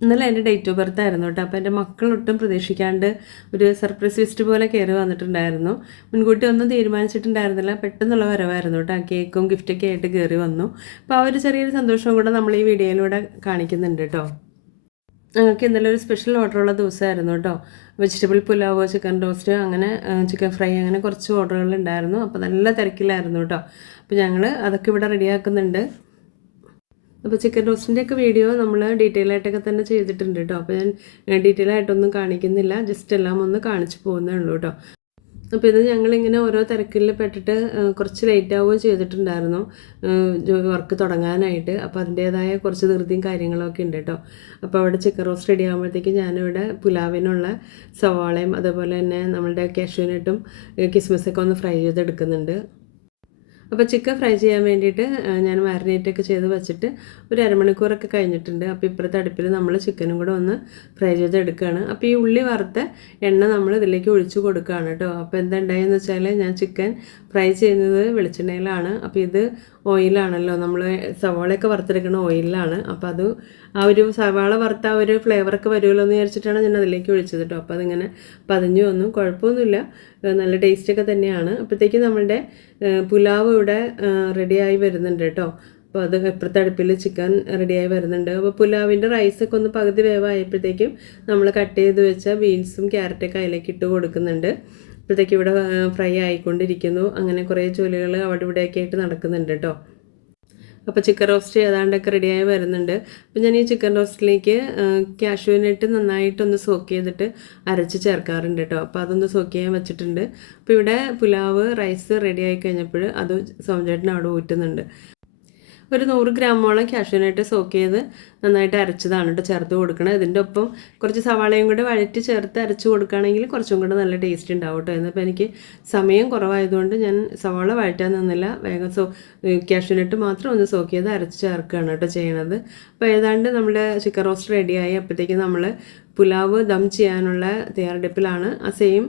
ഇന്നലെ എന്റെ date of birth ആയിരുന്നു കേട്ടോ. അപ്പോൾ എന്റെ മക്കളൊട്ടും പ്രതീക്ഷിക്കാണ്ട് ഒരു സർപ്രൈസ് വിസിറ്റ് പോലെ കയറി വന്നിട്ടുണ്ടായിരുന്നു. മുൻകൂട്ടി ഒന്നും തീരുമാനിച്ചിട്ടുണ്ടായിരുന്നില്ല. പെട്ടെന്നുള്ള വരവായിരുന്നു കേട്ടോ. കേക്കും ഗിഫ്റ്റൊക്കെ ആയിട്ട് കയറി വന്നു. അപ്പോൾ ആ ഒരു ചെറിയൊരു സന്തോഷവും കൂടെ നമ്മൾ ഈ വീഡിയോയിലൂടെ കാണിക്കുന്നുണ്ട് കേട്ടോ. ഞങ്ങൾക്ക് ഇന്നലെ ഒരു സ്പെഷ്യൽ ഓർഡറുള്ള ദിവസമായിരുന്നു കേട്ടോ. വെജിറ്റബിൾ പുലാവ് ചിക്കൻ റോസ്റ്റ് അങ്ങനെ ചിക്കൻ ഫ്രൈ അങ്ങനെ കുറച്ച് ഓർഡറുകൾ ഉണ്ടായിരുന്നു. അപ്പോൾ നല്ല തിരക്കിലായിരുന്നു കേട്ടോ. അപ്പോൾ ഞങ്ങൾ അതൊക്കെ ഇവിടെ റെഡിയാക്കുന്നുണ്ട് അപ്പോൾ ചിക്കൻ റോസ്റ്റിന്റെ ഒക്കെ വീഡിയോ നമ്മൾ ഡീറ്റെയിൽ ആയിട്ടൊക്കെ തന്നെ ചെയ്തിട്ടുണ്ട് കേട്ടോ അപ്പോൾ ഞാൻ ഡീറ്റെയിൽ ആയിട്ടൊന്നും കാണിക്കുന്നില്ല. ജസ്റ്റ് എല്ലാം ഒന്ന് കാണിച്ചു പോകുന്നേ ഉള്ളൂ കേട്ടോ അപ്പോൾ ഇത് ഞങ്ങളിങ്ങനെ ഓരോ തിരക്കിൽ പെട്ടിട്ട് കുറച്ച് ലേറ്റ് ആവുകയും ചെയ്തിട്ടുണ്ടായിരുന്നു. വർക്ക് തുടങ്ങാനായിട്ട്. അപ്പോൾ അതിന്റേതായ കുറച്ച് ധൃതിയും കാര്യങ്ങളൊക്കെ ഉണ്ട് കേട്ടോ അപ്പോൾ അവിടെ ചിക്കൻ റോസ്റ്റ് റെഡി ആകുമ്പോഴത്തേക്ക് ഞാനിവിടെ പുലാവിനുള്ള സവാളയും അതുപോലെ തന്നെ നമ്മളുടെ കാഷ്യൂനട്ടും കിസ്മിസൊക്കെ ഒന്ന് ഫ്രൈ ചെയ്തെടുക്കുന്നുണ്ട്. അപ്പോൾ ചിക്കൻ ഫ്രൈ ചെയ്യാൻ വേണ്ടിയിട്ട് ഞാൻ മാരിനേറ്റ് ഒക്കെ ചെയ്ത് വെച്ചിട്ട് ഒരു അരമണിക്കൂറൊക്കെ കഴിഞ്ഞിട്ടുണ്ട്. അപ്പോൾ ഇപ്പുറത്തെ അടുപ്പിൽ നമ്മൾ ചിക്കനും കൂടെ ഒന്ന് ഫ്രൈ ചെയ്തെടുക്കുകയാണ് അപ്പോൾ ഈ ഉള്ളി വറുത്ത എണ്ണ നമ്മൾ ഇതിലേക്ക് ഒഴിച്ചു കൊടുക്കുകയാണ് കേട്ടോ. അപ്പോൾ എന്താ ഉണ്ടായെന്ന് വെച്ചാൽ ഞാൻ ചിക്കൻ ഫ്രൈ ചെയ്യുന്നത് വെളിച്ചെണ്ണയിലാണ്. അപ്പോൾ ഇത് ഓയിലാണല്ലോ. നമ്മൾ സവാളയൊക്കെ വറുത്തെടുക്കുന്ന ഓയിലാണ്. അപ്പോൾ അത് ആ ഒരു സവാള വറുത്ത ആ ഒരു ഫ്ലേവറൊക്കെ വരുമല്ലോ എന്ന് വിചാരിച്ചിട്ടാണ് ഞാൻ അതിലേക്ക് ഒഴിച്ചത് കേട്ടോ അപ്പോൾ അതിങ്ങനെ പതിഞ്ഞു വന്നു. കുഴപ്പമൊന്നുമില്ല. നല്ല ടേസ്റ്റൊക്കെ തന്നെയാണ്. അപ്പോഴത്തേക്കും നമ്മളുടെ പുലാവ് ഇവിടെ റെഡിയായി വരുന്നുണ്ട് കേട്ടോ അപ്പോൾ അത് ഇപ്പുറത്തെ അടുപ്പിൽ ചിക്കൻ റെഡിയായി വരുന്നുണ്ട്. അപ്പോൾ പുലാവിന്റെ റൈസൊക്കെ ഒന്ന് പകുതി വേവായപ്പോഴത്തേക്കും നമ്മൾ കട്ട് ചെയ്ത് വെച്ച ബീൻസും ക്യാരറ്റൊക്കെ അതിലേക്ക് ഇട്ട് കൊടുക്കുന്നുണ്ട്. അപ്പോഴത്തേക്കും ഇവിടെ ഫ്രൈ ആയിക്കൊണ്ടിരിക്കുന്നു. അങ്ങനെ കുറേ ജോലികൾ അവിടെ ഇവിടെയൊക്കെ ആയിട്ട് നടക്കുന്നുണ്ട് കേട്ടോ അപ്പോൾ ചിക്കൻ റോസ്റ്റ് ഏതാണ്ടൊക്കെ റെഡിയായി വരുന്നുണ്ട്. അപ്പോൾ ഞാൻ ഈ ചിക്കൻ റോസ്റ്റിലേക്ക് കാഷ്യൂനട്ട് നന്നായിട്ടൊന്ന് സോക്ക് ചെയ്തിട്ട് അരച്ച് ചേർക്കാറുണ്ട് കേട്ടോ അപ്പോൾ അതൊന്ന് സോക്ക് ചെയ്യാൻ വെച്ചിട്ടുണ്ട്. അപ്പോൾ ഇവിടെ പുലാവ് റൈസ് റെഡി ആയി കഴിഞ്ഞപ്പോൾ അത് സോമചേട്ടൻ അവിടെ ഊറ്റുന്നുണ്ട്. ഒരു നൂറ് ഗ്രാമോളം ക്യാഷ്യൂനായിട്ട് സോക്ക് ചെയ്ത് നന്നായിട്ട് അരച്ചതാണ് കേട്ടോ ചേർത്ത് കൊടുക്കണം ഇതിന്റെ ഒപ്പം കുറച്ച് സവാളയും കൂടെ വഴറ്റി ചേർത്ത് അരച്ച് കൊടുക്കുകയാണെങ്കിൽ കുറച്ചും കൂടെ നല്ല ടേസ്റ്റ് ഉണ്ടാവും കേട്ടോ. എന്നപ്പോൾ എനിക്ക് സമയം കുറവായതുകൊണ്ട് ഞാൻ സവാള വഴറ്റാൻ നിന്നില്ല. വേഗം സോ കാഷ്യൂനട്ട് മാത്രം ഒന്ന് സോക്ക് ചെയ്ത് അരച്ച് ചേർക്കുകയാണ് കേട്ടോ ചെയ്യണത്. അപ്പോൾ ഏതാണ്ട് നമ്മുടെ ചിക്കൻ റോസ്റ്റ് റെഡിയായി അപ്പോഴത്തേക്കും നമ്മൾ പുലാവ് ദം ചെയ്യാനുള്ള തയ്യാറെടുപ്പിലാണ്. ആ സെയിം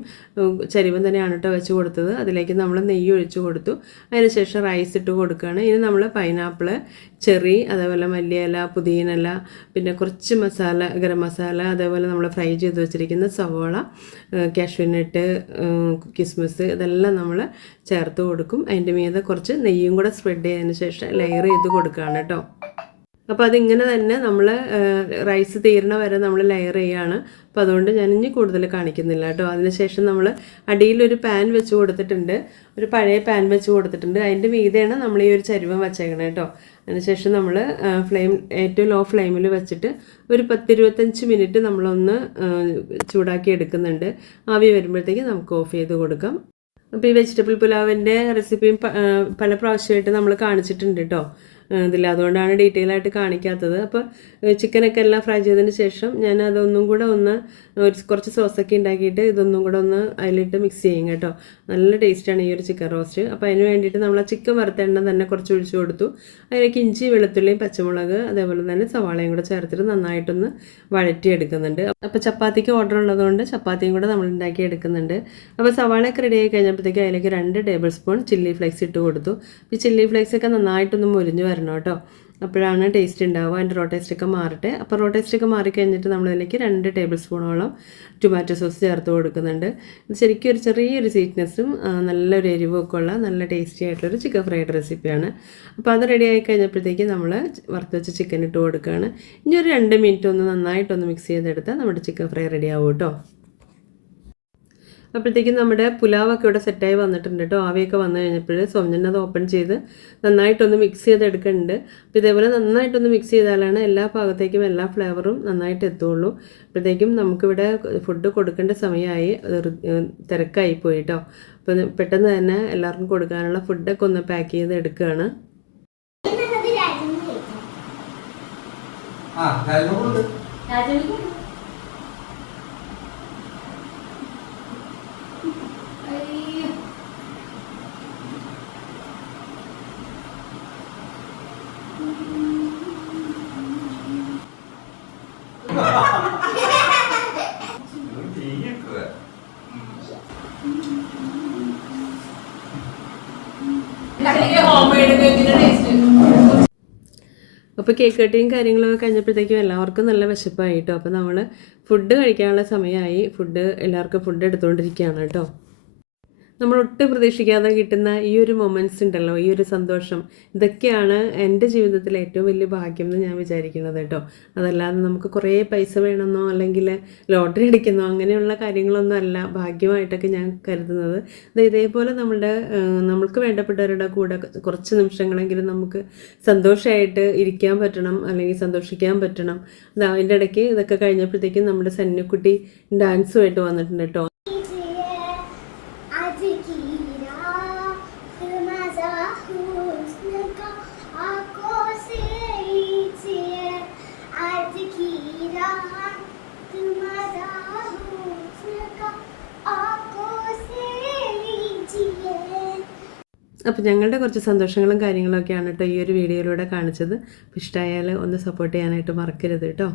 ചരിവ് തന്നെയാണ് കേട്ടോ വെച്ച് കൊടുത്തത്. അതിലേക്ക് നമ്മൾ നെയ്യ് ഒഴിച്ചു കൊടുത്തു. അതിനുശേഷം റൈസ് ഇട്ട് കൊടുക്കുകയാണ്. ഇനി നമ്മൾ പൈനാപ്പിൾ ചെറി അതേപോലെ മല്ലിയില പുതിനയില പിന്നെ കുറച്ച് മസാല ഗരം മസാല അതേപോലെ നമ്മൾ ഫ്രൈ ചെയ്ത് വെച്ചിരിക്കുന്ന സവോള കാഷ്യൂനട്ട് കിസ്മിസ് ഇതെല്ലാം നമ്മൾ ചേർത്ത് കൊടുക്കും. അതിന്റെ മീതെ കുറച്ച് നെയ്യും കൂടെ സ്പ്രെഡ് ചെയ്തതിന് ശേഷം ലെയർ ചെയ്ത് കൊടുക്കുകയാണ് കേട്ടോ. അപ്പോൾ അതിങ്ങനെ തന്നെ നമ്മൾ റൈസ് തീരണ വരെ നമ്മൾ ലെയർ ചെയ്യാണ്. അപ്പോൾ അതുകൊണ്ട് ഞാൻ ഇനി കൂടുതൽ കാണിക്കുന്നില്ല കേട്ടോ. അതിനുശേഷം നമ്മൾ അടിയിലൊരു പാൻ വെച്ച് കൊടുത്തിട്ടുണ്ട്. ഒരു പഴയ പാൻ വെച്ച് കൊടുത്തിട്ടുണ്ട്. അതിന്റെ മീതെയാണ് നമ്മൾ ഈ ഒരു ചരുവം വെച്ചേക്കണേ കേട്ടോ. അതിനുശേഷം നമ്മൾ ഫ്ലെയിം ഏറ്റവും ലോ ഫ്ലെയിമിൽ വെച്ചിട്ട് ഒരു പത്തിരുപത്തഞ്ച് മിനിറ്റ് നമ്മളൊന്ന് ചൂടാക്കി എടുക്കുന്നുണ്ട്. ആവി വരുമ്പോഴത്തേക്ക് നമുക്ക് ഓഫ് ചെയ്ത് കൊടുക്കാം. അപ്പോൾ ഈ വെജിറ്റബിൾ പുലാവിന്റെ റെസിപ്പിയും പല പ്രാവശ്യമായിട്ട് നമ്മൾ കാണിച്ചിട്ടുണ്ട് കേട്ടോ. ഇതിൽ അതുകൊണ്ടാണ് ഡീറ്റെയിൽ ആയിട്ട് കാണിക്കാത്തത്. അപ്പോൾ ചിക്കനൊക്കെ എല്ലാം ഫ്രൈ ചെയ്തതിന് ശേഷം ഞാൻ അതൊന്നും കൂടെ ഒന്ന് ഒരു കുറച്ച് സോസൊക്കെ ഉണ്ടാക്കിയിട്ട് ഇതൊന്നും കൂടെ ഒന്ന് അതിലിട്ട് മിക്സ് ചെയ്യും കേട്ടോ. നല്ല ടേസ്റ്റാണ് ഈ ഒരു ചിക്കൻ റോസ്റ്റ് അപ്പോൾ അതിന് വേണ്ടിയിട്ട് നമ്മൾ ആ ചിക്കൻ വറുത്ത എണ്ണ തന്നെ കുറച്ച് ഒഴിച്ചു കൊടുത്തു. അതിലേക്ക് ഇഞ്ചി വെളുത്തുള്ളിയും പച്ചമുളക് അതേപോലെ തന്നെ സവാളയും കൂടെ ചേർത്തിട്ട് നന്നായിട്ടൊന്ന് വഴറ്റിയെടുക്കുന്നുണ്ട്. അപ്പോൾ ചപ്പാത്തിക്ക് ഓർഡർ ഉള്ളതുകൊണ്ട് ചപ്പാത്തിയും കൂടെ നമ്മൾ ഉണ്ടാക്കി എടുക്കുന്നുണ്ട്. അപ്പോൾ സവാളയൊക്കെ റെഡി ആയി കഴിഞ്ഞപ്പോഴത്തേക്ക് അതിലേക്ക് രണ്ട് ടേബിൾ സ്പൂൺ ചില്ലി ഫ്ലേക്സ് ഇട്ട് കൊടുത്തു. ഈ ചില്ലി ഫ്ലേക്സ് ഒക്കെ നന്നായിട്ടൊന്ന് മുരിഞ്ഞ് വരണം കേട്ടോ. അപ്പോഴാണ് ടേസ്റ്റ് ഉണ്ടാവുക അതിന്റെ റോ ടേസ്റ്റൊക്കെ മാറട്ടെ. അപ്പോൾ റോ ടേസ്റ്റൊക്കെ മാറിക്കഴിഞ്ഞിട്ട് നമ്മളതിലേക്ക് രണ്ട് ടേബിൾ സ്പൂണോളം ടൊമാറ്റോ സോസ് ചേർത്ത് കൊടുക്കുന്നുണ്ട്. ഇത് ശരിക്കും ഒരു ചെറിയൊരു സ്വീറ്റ്നെസ്സും നല്ലൊരു എരിവൊക്കെ ഉള്ള നല്ല ടേസ്റ്റി ആയിട്ടുള്ളൊരു ചിക്കൻ ഫ്രൈഡ് റെസിപ്പിയാണ് അപ്പോൾ അത് റെഡി ആയി കഴിഞ്ഞപ്പോഴത്തേക്ക് നമ്മൾ വറുത്ത് വെച്ച് ചിക്കൻ ഇട്ട് കൊടുക്കുകയാണ്. ഇനി ഒരു രണ്ട് മിനിറ്റ് ഒന്ന് നന്നായിട്ടൊന്ന് മിക്സ് ചെയ്തെടുത്താൽ നമ്മുടെ ചിക്കൻ ഫ്രൈ റെഡി ആവും കേട്ടോ. അപ്പോഴത്തേക്കും നമ്മുടെ പുലാവൊക്കെ ഇവിടെ സെറ്റായി വന്നിട്ടുണ്ട് കേട്ടോ ആവിയൊക്കെ വന്നു കഴിഞ്ഞപ്പോൾ സോമജൻ അത് ഓപ്പൺ ചെയ്ത് നന്നായിട്ടൊന്ന് മിക്സ് ചെയ്തെടുക്കുന്നുണ്ട്. അപ്പോൾ ഇതേപോലെ നന്നായിട്ടൊന്ന് മിക്സ് ചെയ്താലാണ് എല്ലാ ഭാഗത്തേക്കും എല്ലാ ഫ്ലേവറും നന്നായിട്ട് എത്തുള്ളൂ. അപ്പോഴത്തേക്കും നമുക്കിവിടെ ഫുഡ് കൊടുക്കേണ്ട സമയമായി. അത് തിരക്കായി പോയി കേട്ടോ അപ്പോൾ പെട്ടെന്ന് തന്നെ എല്ലാവർക്കും കൊടുക്കാനുള്ള ഫുഡൊക്കെ ഒന്ന് പാക്ക് ചെയ്ത് എടുക്കുകയാണ് ആ കഴിഞ്ഞുകൊണ്ട് രാജനിക്ക് അപ്പോൾ കേക്ക് കട്ടിങ് കാര്യങ്ങളൊക്കെ കഴിഞ്ഞപ്പോഴത്തേക്കും എല്ലാവർക്കും നല്ല വിശപ്പായിട്ടോ അപ്പോൾ നമ്മൾ ഫുഡ് കഴിക്കാനുള്ള സമയമായി. ഫുഡ് എല്ലാവർക്കും ഫുഡ് എടുത്തുകൊണ്ടിരിക്കുകയാണ് കേട്ടോ. നമ്മൾ ഒട്ടും പ്രതീക്ഷിക്കാതെ കിട്ടുന്ന ഈ ഒരു മൊമെന്റ്സ് ഉണ്ടല്ലോ ഈ ഒരു സന്തോഷം. ഇതൊക്കെയാണ് എന്റെ ജീവിതത്തിലെ ഏറ്റവും വലിയ ഭാഗ്യം എന്ന് ഞാൻ വിചാരിക്കുന്നത് കേട്ടോ. അതല്ലാതെ നമുക്ക് കുറേ പൈസ വേണമെന്നോ അല്ലെങ്കിൽ ലോട്ടറി അടിക്കുന്നോ അങ്ങനെയുള്ള കാര്യങ്ങളൊന്നും അല്ല ഭാഗ്യമായിട്ടൊക്കെ ഞാൻ കരുതുന്നത്. അത് ഇതേപോലെ നമ്മുടെ നമുക്ക് വേണ്ടപ്പെട്ടവരുടെ കൂടെ കുറച്ച് നിമിഷങ്ങളെങ്കിലും നമുക്ക് സന്തോഷമായിട്ട് ഇരിക്കാൻ പറ്റണം അല്ലെങ്കിൽ സന്തോഷിക്കാൻ പറ്റണം. അത് അതിന്റെ ഇടയ്ക്ക് ഇതൊക്കെ കഴിഞ്ഞപ്പോഴത്തേക്കും നമ്മുടെ സന്നുക്കുട്ടി ഡാൻസുമായിട്ട് വന്നിട്ടുണ്ട് കേട്ടോ. അപ്പോൾ ഞങ്ങളുടെ കുറച്ച് സന്തോഷങ്ങളും കാര്യങ്ങളൊക്കെയാണ് കേട്ടോ ഈ ഒരു വീഡിയോയിലൂടെ കാണിച്ചത്. ഇഷ്ടമായാൽ ഒന്ന് സപ്പോർട്ട് ചെയ്യാനായിട്ട് മറക്കരുത് കേട്ടോ